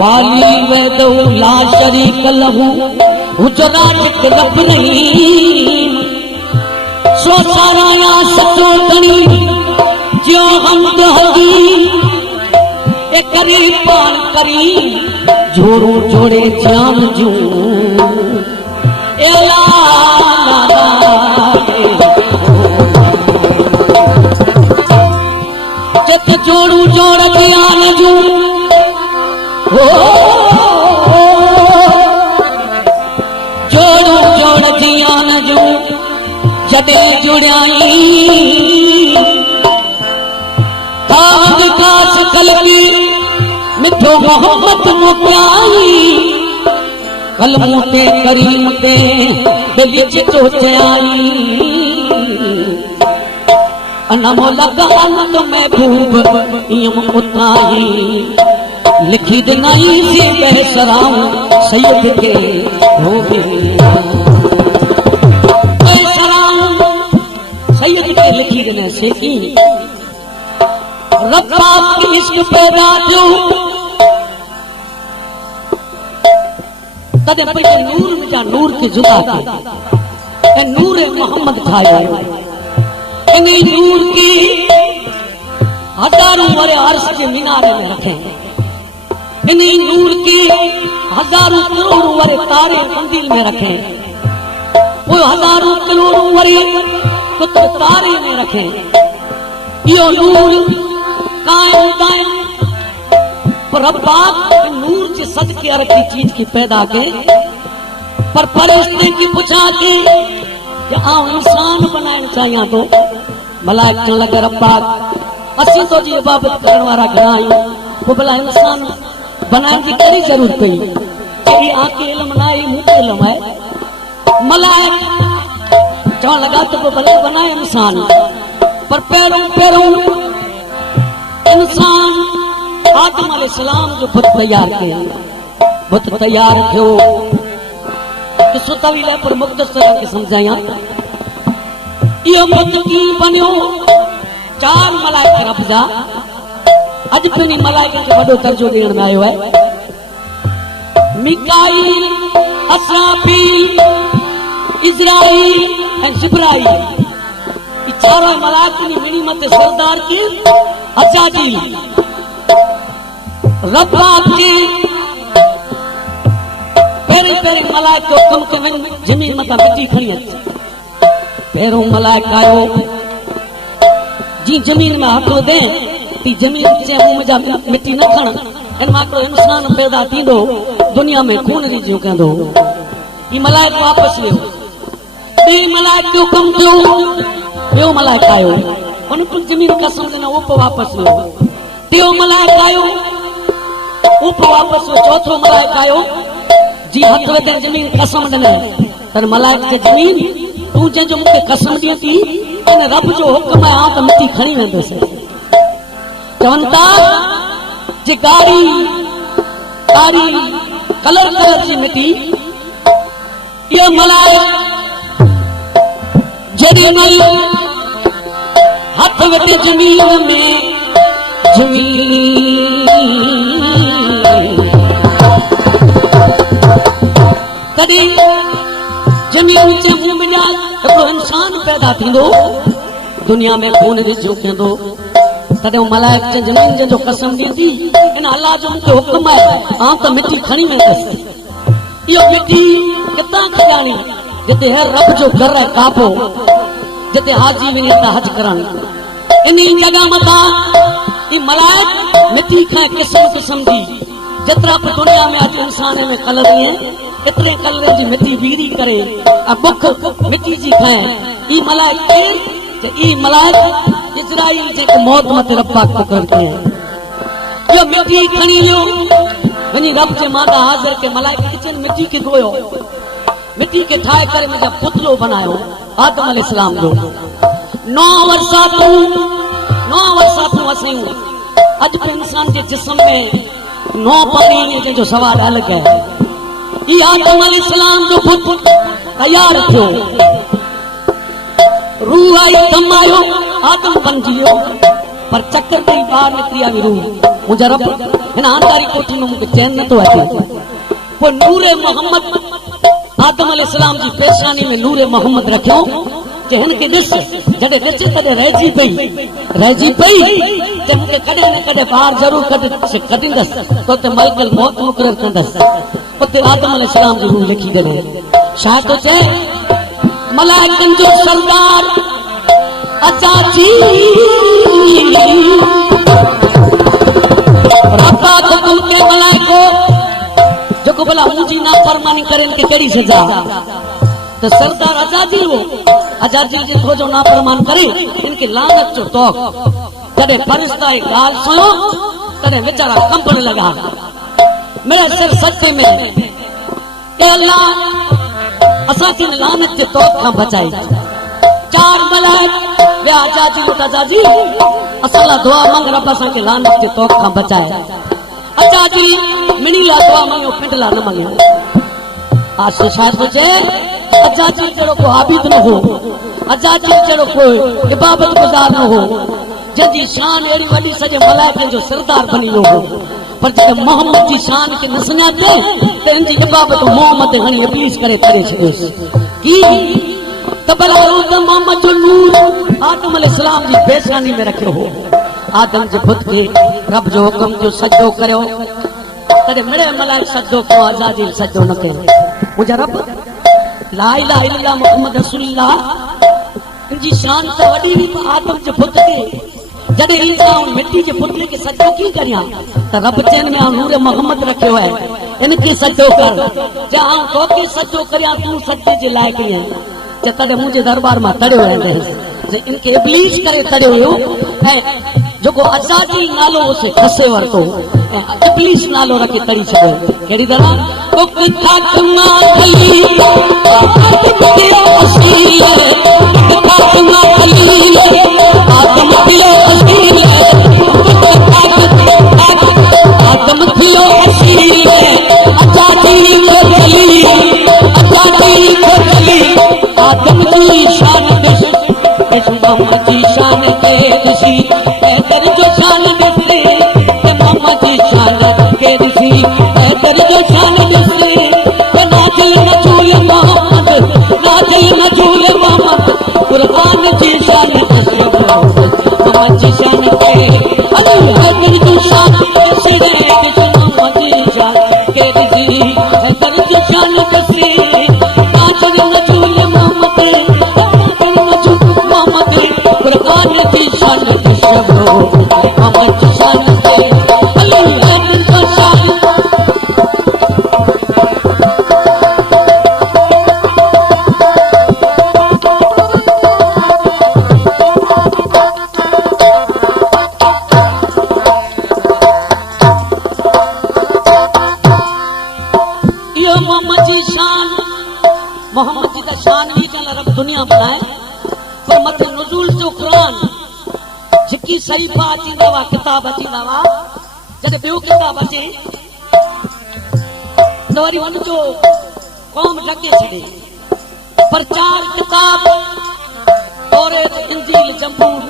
वाली वैदो ला शरीक लहू हुजरा जिक रब नहीं सो साराया सचो तणी जो हम हजी ए करी पार करी जोड़ू जोड़े जान जू ए ला जत जोड़ू जोड़ जान जू जोड़ो जोड़ जियान जो जडे जुड़ाई काग कास कलकी मिठो मोहब्बत मुकाई कलमों के करीम के बिच चोचाई अनमोल गान महबूब इम उताई लिखी दिनाई से बेसराम सैयद के हो बेसराम सैयद के लिखी दिने से की रब्बा की इश्क पैदा जो तदे पे नूर में जा नूर की जुदा के ए नूर मोहम्मद खाया इन्हीं नूर की हजारों बड़े अर्श के मीनारे में रखे इन्हीं नूर की हजारों करोड़ों वाले तारे मंदिर में रखे वो हजारों करोड़ों वाले कुत्ते तारे में रखे यो नूर कायम दायम पर रब्बा नूर के सदके अरब की चीज की पैदा के पर फरिश्ते की पूछा के कि आओ इंसान बनाना चाहिए तो मलाइक लगे रब्बा असी तो जी इबादत करने वाला घराई वो भला इंसान बनाने की कड़ी जरूरत पई कि आके इल्म ना है मुझे इल्म है मलाइक जो लगा तो वो भले बनाए इंसान पर पैरों पैरों इंसान आदम अलैहिस्सलाम जो बुत तैयार किया बुत तैयार थियो तो सुतवीले पर मुख्तसर के समझाया ये बुत की बन्यो चार मलाइक रब्जा अज पिनी मलाइका के बड़ो दर्जो देण में आयो है मिकाईल असराफील इजराईल ऐं जिब्राईल ई चारों मलाइकनी मिनी मत सरदार की अजाजी रब्बा के पेरे पेरे मलाइक को कम के वन जमीन मता मिट्टी खणी अचे पेरो मलाइक आयो जी जमीन में हथ दे ती जमीन से मुंह जा मिट्टी न खण इन माको इंसान पैदा थींदो दुनिया में खून री जो कहंदो ई मलाइक वापस लियो बी मलाइक जो कम थियो बियो मलाइक आयो उन कुल जमीन कसम देना ऊप वापस लियो तियो मलाइक आयो ऊप वापस चौथो मलाइक आयो जी हथ वेदे जमीन कसम देना तर मलाइक के जमीन तू जो मुके कसम दी थी इन रब जो हुक्म है आ त मिट्टी खणी वेंदस चवंता जी गाड़ी कारी कलर कलर जी मिट्टी ये मलाइक जड़ी मल हाथ वेते जमीन में जमीन कड़ी जमीन से मुंह में तो इंसान पैदा थींदो दुनिया में खून रिझो कंदो तॾहिं मलाइक जमीन जो कसम ॾींदी इन अल्लाह जो मूंखे हुकुम आहे आउं त मिटी खणी वेंदसि इहो मिटी किथां खजाणी जिते हर रब जो घर आहे काबो जिते हाजी वञे था हज करण इन जगह मथां ई मलाइक मिटी खां किस्म किस्म जी जेतिरा बि दुनिया में अॼु इंसान में कलर आहिनि एतिरे कलर जी मिटी बीरी करे ऐं बुख मिटी जी खाए ई मलाइक केरु ई मलाइक इजराइल जेके मौत मथे रब पाक मुक़रर कया यो मिट्टी खणी लियो वनी रब के मादा हाज़िर के मलाइक किचन मिट्टी के धोयो मिट्टी के ठाए करे मुझे पुतलो बनायो आदम अलैहिस्सलाम जो 9 वर्षा तू असीं अज पे इंसान के जिस्म में 9 पानी जो सवाल अलग है ई आदम अलैहिस्सलाम जो पुत तैयार थियो रूह आई दम आयो आदम बन जियो पर चक्कर कई बार निकरी आई रूह मुझे रब इन आंतारी कोठी में मुझे चैन न तो अचे वो नूरे मोहम्मद आदम अलैहिस्सलाम जी पेशानी में नूरे मोहम्मद रखियो कि उनके दिस जडे ॾिस तॾहिं रहिजी पई कि मूंखे कॾहिं न कॾहिं ॿार ज़रूर कढींदसि त उते मलकल मौत मुक़रर कंदसि उते आदम अलैहिस्सलाम जी रूह लिखी ॾे छा थो चए मलाइकन जो सरदार अचाची रब्बा हुकुम के मलाइको जो भला मुंहिंजी नाफरमानी करे इनके कहिड़ी सजा तो सरदार अजाजिल वो अजाजिल जे थो जो नाफरमान करे इनके लानत जो तौक तॾहिं फरिश्ता एक ॻाल्हि सुनो तॾहिं वीचारा कंपण लगा मेरा सर सच्चे में ए अल्लाह असां खे लानत जे तौक खां बचाई 4 मलाइक वे अजाजिल असां ला दुआ मंग रब असां खे लानत जे तौक खां बचाए अजाजिल मिनी ला दुआ मंगो पिंड ला न मंगो आशीष शायद चए अजाजिल जड़ो को आबिद न हो अजाजिल जड़ो कोई इबादत गुजार न हो जदी शान एड़ी वडी सजे मलाइकन जो सरदार बनी हो पर जब मोहम्मद की शान के न सुञाते त इनजी इबादत मोहम्मद हणी इब्लीस करे करे छॾियोसि की तबला रोज़ मोहम्मद जो नूर आदम अलैहिस्सलाम जी पेशानी में रखियो हो आदम जे पुत के रब जो हुकुम जो सजदो करियो तॾहिं मिड़े मलाइक सजदो कयो अजाजिल सजदो न कयो मुंहिंजा रब ला इलाहा इल्लल्लाह मुहम्मद रसूलुल्लाह इनजी शान त वॾी हुई आदम जे पुत के जॾहिं इंसान मिट्टी जे पुतले के सजदो कीअं करियां त रब चैन में नूर मोहम्मद रखियो है इनके सजदो कर जा तोखे सजदो करियां तू सजदे जे लायक आहीं जे तॾहिं मुंहिंजे दरबार मां तड़ियो वेंदसि इनके इब्लीस करे तड़ियो हुयो ऐं जेको अजाजिल नालो उसे खसे वरतो इब्लीस नालो रखे तड़ी छॾियो कहिड़ी तरह आदम की शान मोहम्मद की शान के ऋषि तेरी जो शान दिसले मोहम्मद की शान के ऋषि तेरी जो शान दिसले नाजिल न झूले मोहम्मद कुरान की शान मोहम्मद की शान के अली तेरी जो शान ऋषि मोहम्मद की शान के ऋषि तेरी जो शान दिसले नाजिल न झूले मोहम्मद कुरान की शान मोहम्मद की शान के अली तेरी जो शान मोहम्मद जी का शान भी चल रब दुनिया बनाए पर मत नुज़ूल जो कुरान जिकी शरीफा अची दवा किताब अची दवा जद बियो किताब अचे तो वरी वन जो कौम ढके छड़े पर 4 किताब तौरात इंजील जबूर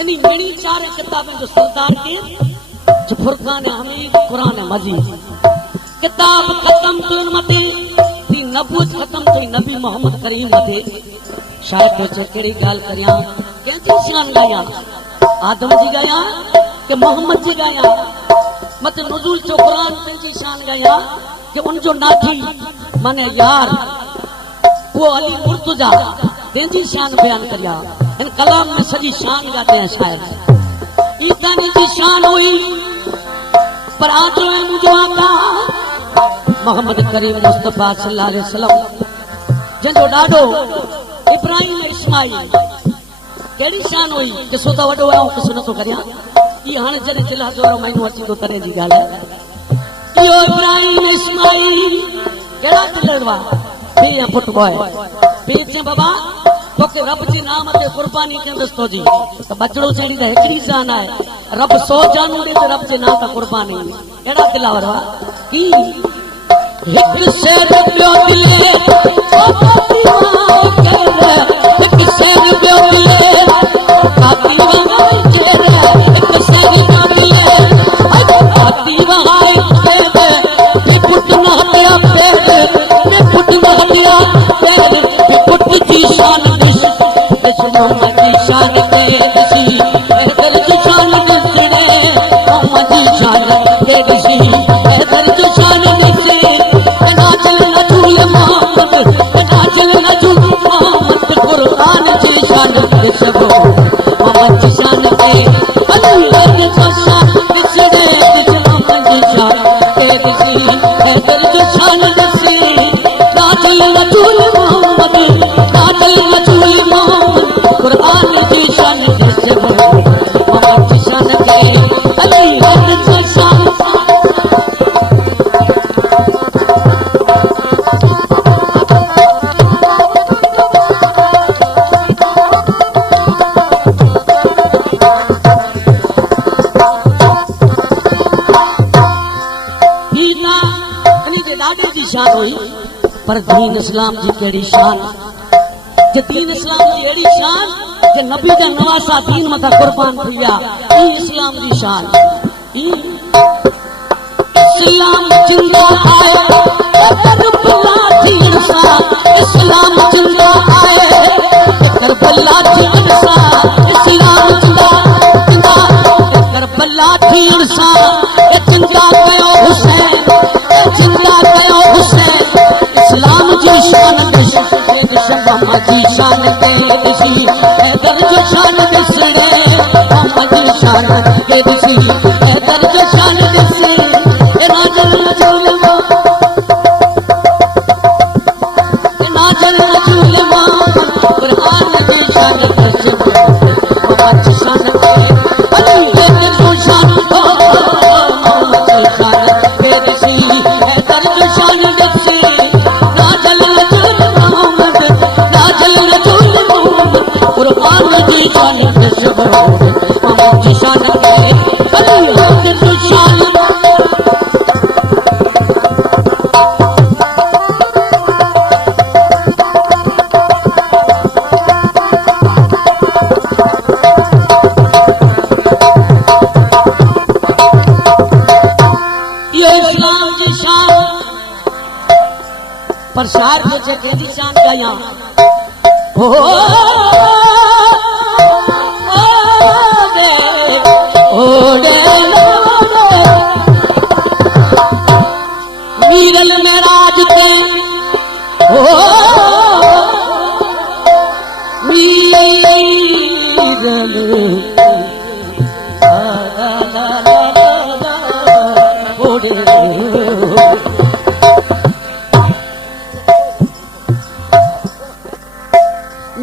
इन्हीं मिनी 4 किताबन जो सरदार के जो फुरकान हमीद कुरान मजीद किताब खत्म तो मते ती नबूत खत्म तो नबी मोहम्मद करीम मते शायद तो कहिड़ी ॻाल्हि करियां कंहिंजी शान ॻायां आदम जी ॻायां कि मोहम्मद जी ॻायां मत नुज़ूल जो क़ुरान पंहिंजी शान ॻायां कि उनजो नाठी माने यार वो अली मुर्तजा कंहिंजी शान बयान करियां इन कलाम में सॼी शान ॻाते शायद ई गाने जी शान हुई पर आदो है मुझो आका मोहम्मद करीम मुस्तफा सल्लल्लाहु अलैहि वसल्लम जंहिंजो ॾाढो इब्राहिम इस्माइल कहिड़ी शान हुई कि सो त वॾो आहे कुझु नथो करियां ई हाणे जॾहिं जिला जो महीनो अची थो तरह जी ॻाल्हि आहे इहो इब्राहिम इस्माइल कहिड़ा दिलर हुआ पीउ पुट बॉय पीउ चए बाबा तोखे रब जे नाम ते कुर्बानी कंदसि तो जी त बचड़ो चढ़ी त हिकिड़ी जान आहे रब 100 जानू ॾे त रब जे नाम ते कुर्बानी अहिड़ा दिलावर हुआ की हिकु शेर पियो दिले हिकु शेर पियो दिले काती वहाई केर हिकु शेर पियो दिले काती वहाई केर पुट न हटिया पेर पुट न हटिया पेर पुट जी शान दिस मोहम्मद जी शान के दिसी दिल जी शान दिसने मोहम्मद जी शान के दिसी दिल जी शान दिसे नाचल न झूले मोहम्मद नाचल न झूले मोहम्मद कुरान जी शान दिस मोहम्मद जी शान के अल्लाह की शान दिसने मोहम्मद जी शान के दिसी दिल जी शान दिसे नाचल न झूले मोहम्मद नाचल न झूले मोहम्मद कुरान जी शान दिस मोहम्मद जी शान के अल्लाह की शान शान हुई पर दीन इस्लाम जी केड़ी शान जे दीन इस्लाम जी एड़ी शान जे नबी जा नवासा दीन मथा कुर्बान थी विया ई इस्लाम जी शान ई इस्लाम जिंदा आए करबला थी इंसान इस्लाम जिंदा आए करबला थी इंसान इस्लाम जिंदा जिंदा करबला थी इंसान ए जिंदा कयो हुसैन जिंदा कयो हुसैन इस्लाम जी शान दिस मोहम्मद जी शान के दिसी दर्ज शान दिसने मोहम्मद जी शान के दिसी दर्ज शान दिसने नाजल नजूल नाजल नजूल कुरान जी शान दिस मोहम्मद जी शान के अली के शान मोहम्मद जी शान के दिसी दर्ज शान दिसने नाजल नजूल मोहम्मद नाजल नजूल मोहम्मद कुरान जी शान दिस मोहम्मद जी शान के अली के शान पर शार जो जगह शान गया मीरल में राज के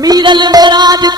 मीरल में राज